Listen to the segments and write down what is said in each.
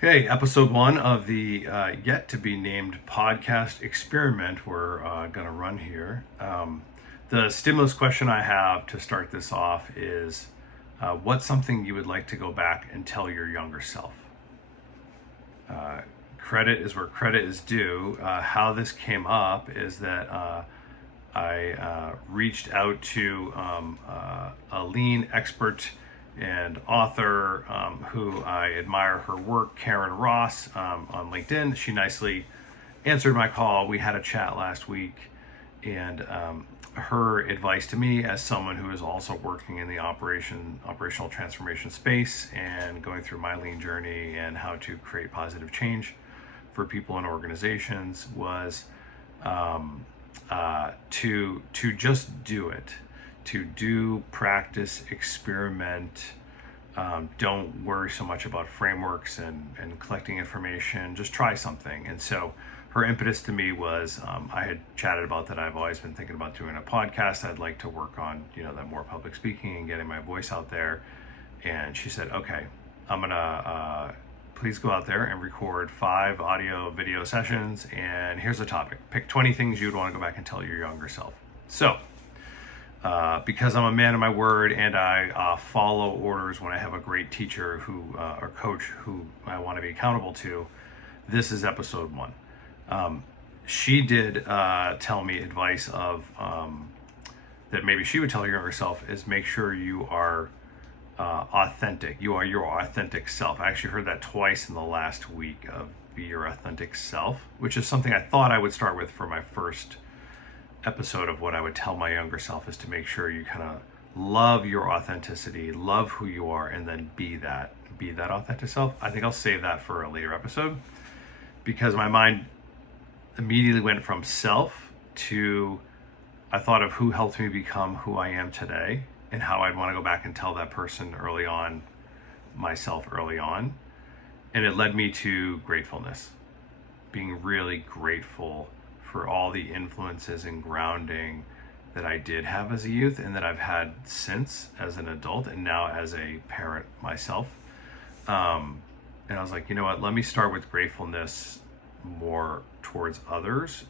Hey, episode one of the yet to be named podcast experiment we're going to run here. The stimulus question I have to start this off is what's something you would like to go back and tell your younger self? Credit is where credit is due. How this came up is that I reached out to a lean expert and author who I admire her work, Karen Ross, on LinkedIn. She nicely answered my call. We had a chat last week, and her advice to me, as someone who is also working in the operational transformation space and going through my lean journey and how to create positive change for people and organizations, was to just do it, to do, practice, experiment. Don't worry so much about frameworks and collecting information. Just try something. And so her impetus to me was I had chatted about that I've always been thinking about doing a podcast. I'd like to work on that more public speaking and getting my voice out there. And she said, okay, I'm gonna please go out there and record 5 audio video sessions, and here's the topic. Pick 20 things you'd want to go back and tell your younger self. So because I'm a man of my word and I follow orders when I have a great teacher or coach who I want to be accountable to, this is episode 1. She did tell me advice of that maybe she would tell her younger self is make sure you are authentic. You are your authentic self. I actually heard that twice in the last week of be your authentic self, which is something I thought I would start with for my first episode of what I would tell my younger self, is to make sure you kind of love your authenticity, love who you are, and then be that authentic self. I think I'll save that for a later episode, because my mind immediately went from self to I thought of who helped me become who I am today and how I'd want to go back and tell that person myself early on. And it led me to gratefulness, being really grateful for all the influences and grounding that I did have as a youth and that I've had since as an adult and now as a parent myself. And I was like, you know what, let me start with gratefulness more towards others.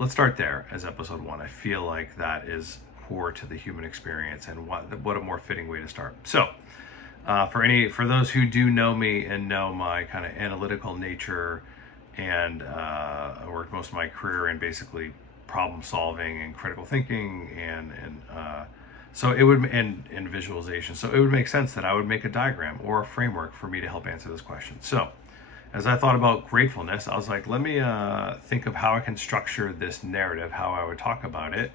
Let's start there as episode 1. I feel like that is core to the human experience, and what a more fitting way to start. So for those who do know me and know my kind of analytical nature, and I worked most of my career in basically problem solving and critical thinking and so it would and visualization. So it would make sense that I would make a diagram or a framework for me to help answer this question. So as I thought about gratefulness, I was like, let me think of how I can structure this narrative, how I would talk about it.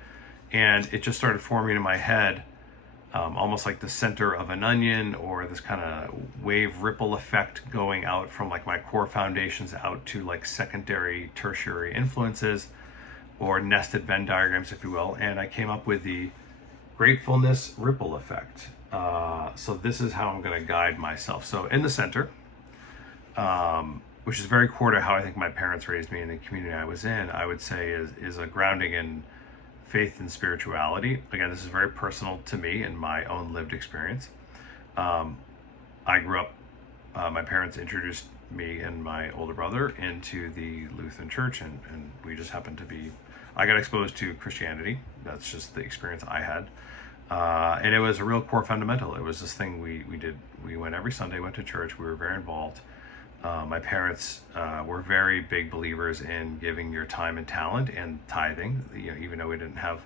And it just started forming in my head, almost like the center of an onion, or this kind of wave ripple effect going out from like my core foundations out to like secondary, tertiary influences, or nested Venn diagrams, if you will. And I came up with the gratefulness ripple effect. So this is how I'm going to guide myself. So in the center, which is very core to how I think my parents raised me in the community I was in, I would say is a grounding in faith and spirituality. Again, this is very personal to me and my own lived experience. I grew up, my parents introduced me and my older brother into the Lutheran church, and we just happened to be, I got exposed to Christianity. That's just the experience I had. And it was a real core fundamental. It was this thing we did. We went every Sunday, went to church. We were very involved. My parents were very big believers in giving your time and talent and tithing. Even though we didn't have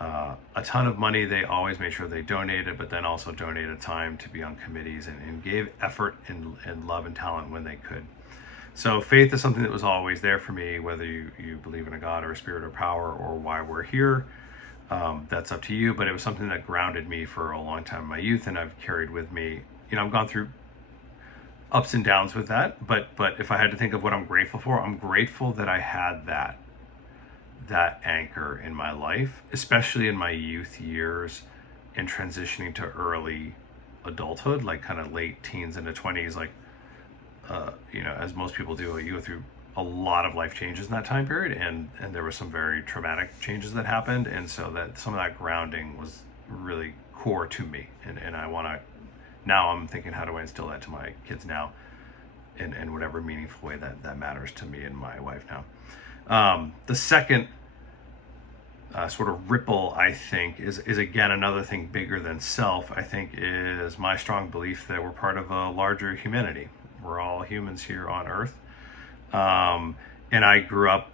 a ton of money, they always made sure they donated, but then also donated time to be on committees and gave effort and love and talent when they could. So faith is something that was always there for me, whether you believe in a God or a spirit or power or why we're here. That's up to you, but it was something that grounded me for a long time in my youth, and I've carried with me. I've gone through ups and downs with that, but if I had to think of what I'm grateful for, I'm grateful that I had that anchor in my life, especially in my youth years and transitioning to early adulthood, like kind of late teens into 20s, like as most people do, you go through a lot of life changes in that time period, and there were some very traumatic changes that happened, and so that some of that grounding was really core to me, and I want to, now I'm thinking, how do I instill that to my kids now? in whatever meaningful way that matters to me and my wife now. The second sort of ripple, I think, is again another thing bigger than self. I think is my strong belief that we're part of a larger humanity. We're all humans here on Earth, and I grew up.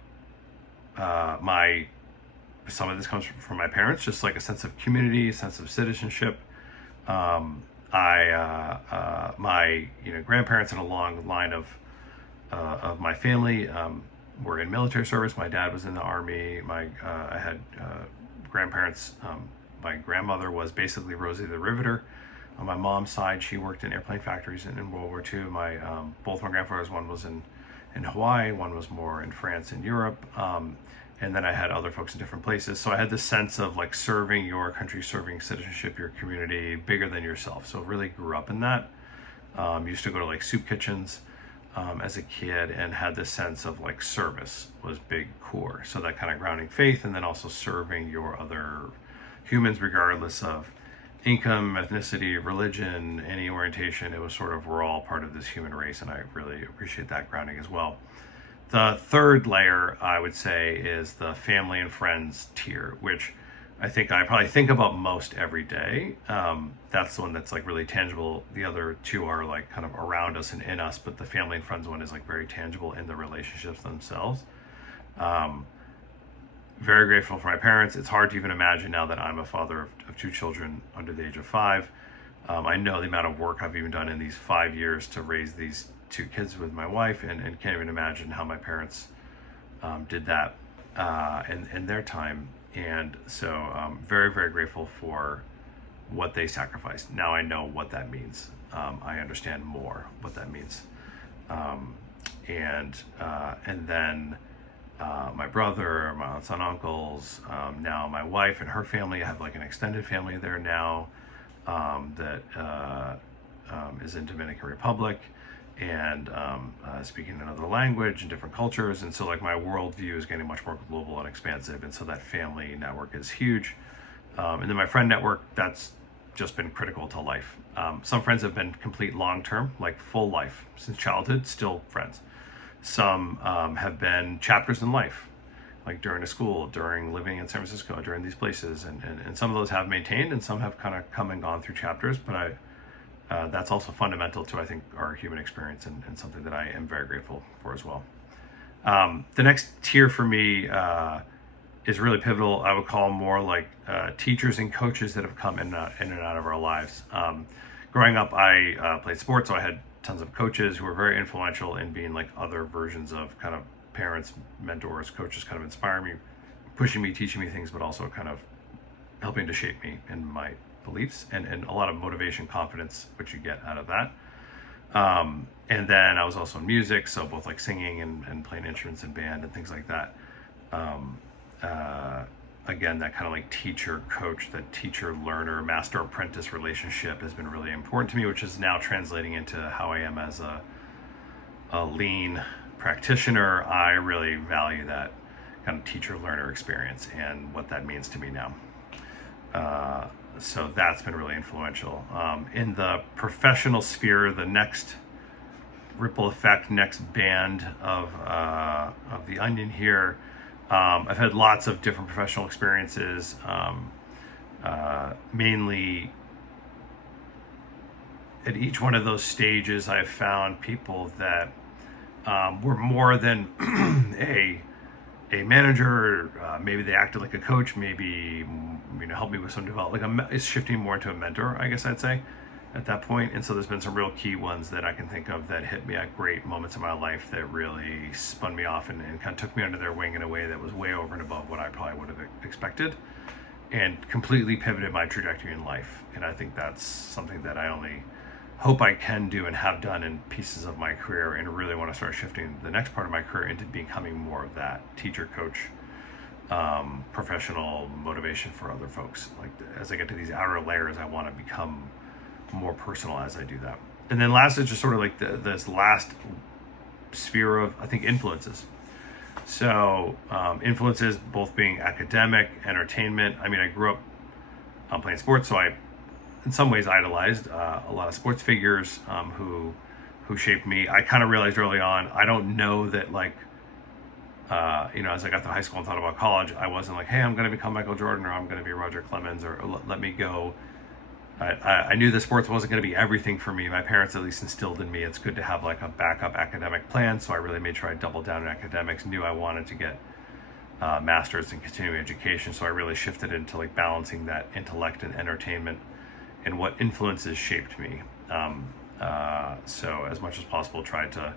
Some of this comes from my parents, just like a sense of community, a sense of citizenship. My grandparents and a long line of my family were in military service. My dad was in the Army. I had grandparents. My grandmother was basically Rosie the Riveter. On my mom's side, she worked in airplane factories in World War II. Both my grandfathers, one was in Hawaii, one was more in France and Europe. And then I had other folks in different places. So I had this sense of like serving your country, serving citizenship, your community, bigger than yourself. So really grew up in that. Used to go to like soup kitchens as a kid, and had this sense of like service was big core. So that kind of grounding faith, and then also serving your other humans regardless of income, ethnicity, religion, any orientation. It was sort of, we're all part of this human race, and I really appreciate that grounding as well. The third layer, I would say, is the family and friends tier, which I think I probably think about most every day. That's the one that's like really tangible. The other two are like kind of around us and in us, but the family and friends one is like very tangible in the relationships themselves. Very grateful for my parents. It's hard to even imagine now that I'm a father of two children under the age of 5. I know the amount of work I've even done in these 5 years to raise these 2 kids with my wife, and can't even imagine how my parents did that in their time. And so I'm very, very grateful for what they sacrificed. Now I know what that means. I understand more what that means. And then my brother, my aunts and uncles, now my wife and her family. I have like an extended family there now that is in Dominican Republic, and speaking another language and different cultures. And so like my worldview is getting much more global and expansive. And so that family network is huge. And then my friend network, that's just been critical to life. Some friends have been complete long-term, like full life since childhood, still friends. Some have been chapters in life, like during a school, during living in San Francisco, during these places. And some of those have maintained, and some have kind of come and gone through chapters. But that's also fundamental to, I think, our human experience, and something that I am very grateful for as well. The next tier for me is really pivotal. I would call more like teachers and coaches that have come in and out of our lives. Growing up, I played sports, so I had tons of coaches who were very influential in being like other versions of kind of parents, mentors, coaches, kind of inspire me, pushing me, teaching me things, but also kind of helping to shape me in my beliefs, and a lot of motivation, confidence, which you get out of that. And then I was also in music, so both like singing and playing instruments in band and things like that. Again, that kind of like teacher coach, that teacher learner, master apprentice relationship has been really important to me, which is now translating into how I am as a lean practitioner. I really value that kind of teacher learner experience and what that means to me now. So that's been really influential. In the professional sphere, the next ripple effect, next band of the onion here, I've had lots of different professional experiences, mainly at each one of those stages. I've found people that were more than a manager. Maybe they acted like a coach, maybe helped me with some development. It's shifting more into a mentor, I guess I'd say, at that point. And so there's been some real key ones that I can think of that hit me at great moments in my life that really spun me off and kind of took me under their wing in a way that was way over and above what I probably would have expected, and completely pivoted my trajectory in life. And I think that's something that I only hope I can do and have done in pieces of my career, and really want to start shifting the next part of my career into becoming more of that teacher, coach, professional motivation for other folks. Like as I get to these outer layers, I want to become more personal as I do that. And then last is just sort of like this last sphere of, I think, influences. So influences both being academic, entertainment. I mean, I grew up playing sports, so I in some ways idolized a lot of sports figures who who shaped me. I kind of realized early on, I don't know that like, as I got to high school and thought about college, I wasn't like, hey, I'm going to become Michael Jordan, or I'm going to be Roger Clemens, or let me go. I knew that sports wasn't going to be everything for me. My parents at least instilled in me it's good to have like a backup academic plan, so I really made sure I doubled down in academics, knew I wanted to get master's in continuing education, so I really shifted into like balancing that intellect and entertainment and what influences shaped me. So as much as possible, tried to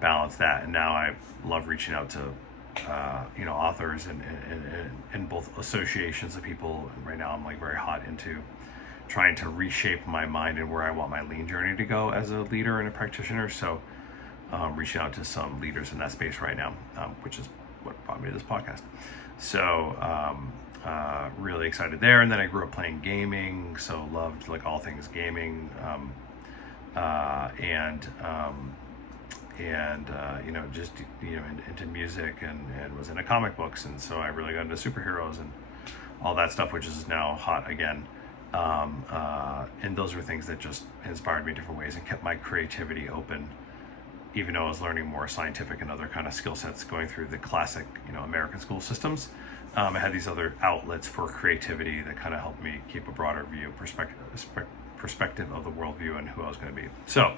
balance that, and now I love reaching out to authors and both associations of people. And right now I'm like very hot into trying to reshape my mind and where I want my lean journey to go as a leader and a practitioner. So reaching out to some leaders in that space right now, which is what brought me to this podcast. So really excited there. And then I grew up playing gaming, so loved like all things gaming, just into music, and was into comic books, and so I really got into superheroes and all that stuff, which is now hot again. And those were things that just inspired me in different ways and kept my creativity open, even though I was learning more scientific and other kind of skill sets going through the classic, American school systems. I had these other outlets for creativity that kind of helped me keep a broader view, perspective of the worldview and who I was going to be. So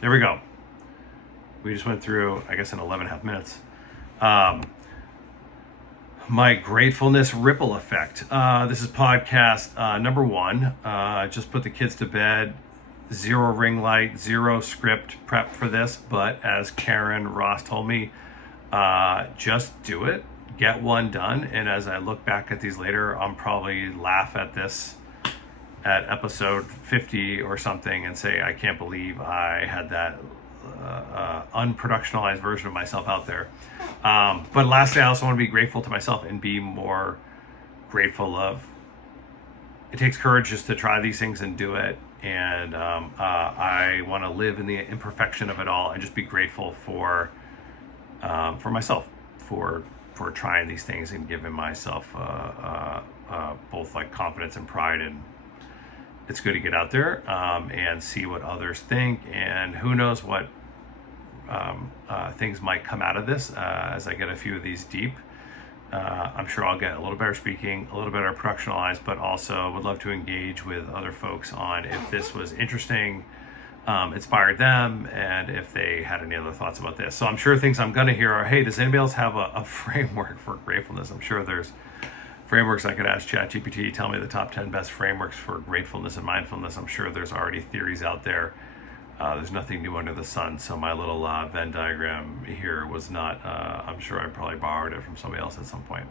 there we go. We just went through, I guess, in 11.5 minutes, my gratefulness ripple effect. This is podcast number 1. Just put the kids to bed. 0 ring light, 0 script prep for this. But as Karen Ross told me, just do it. Get one done. And as I look back at these later, I'll probably laugh at this at episode 50 or something and say, I can't believe I had that unproductionalized version of myself out there. But lastly, I also want to be grateful to myself and be more grateful of, it takes courage just to try these things and do it. And I want to live in the imperfection of it all and just be grateful for myself, for trying these things and giving myself both like confidence and pride. And it's good to get out there and see what others think, and who knows what things might come out of this as I get a few of these deep. I'm sure I'll get a little better speaking, a little better productionalized, but also would love to engage with other folks on if this was interesting, inspired them, and if they had any other thoughts about this. So I'm sure things I'm going to hear are, hey, does anybody else have a framework for gratefulness? I'm sure there's frameworks I could ask ChatGPT, tell me the top 10 best frameworks for gratefulness and mindfulness. I'm sure there's already theories out there. There's nothing new under the sun. So my little Venn diagram here was not, I'm sure I probably borrowed it from somebody else at some point.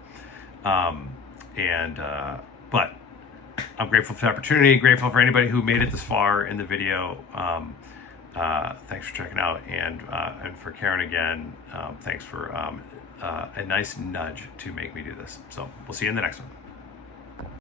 But I'm grateful for the opportunity, grateful for anybody who made it this far in the video. Thanks for checking out. And for Karen again, thanks for a nice nudge to make me do this. So we'll see you in the next one.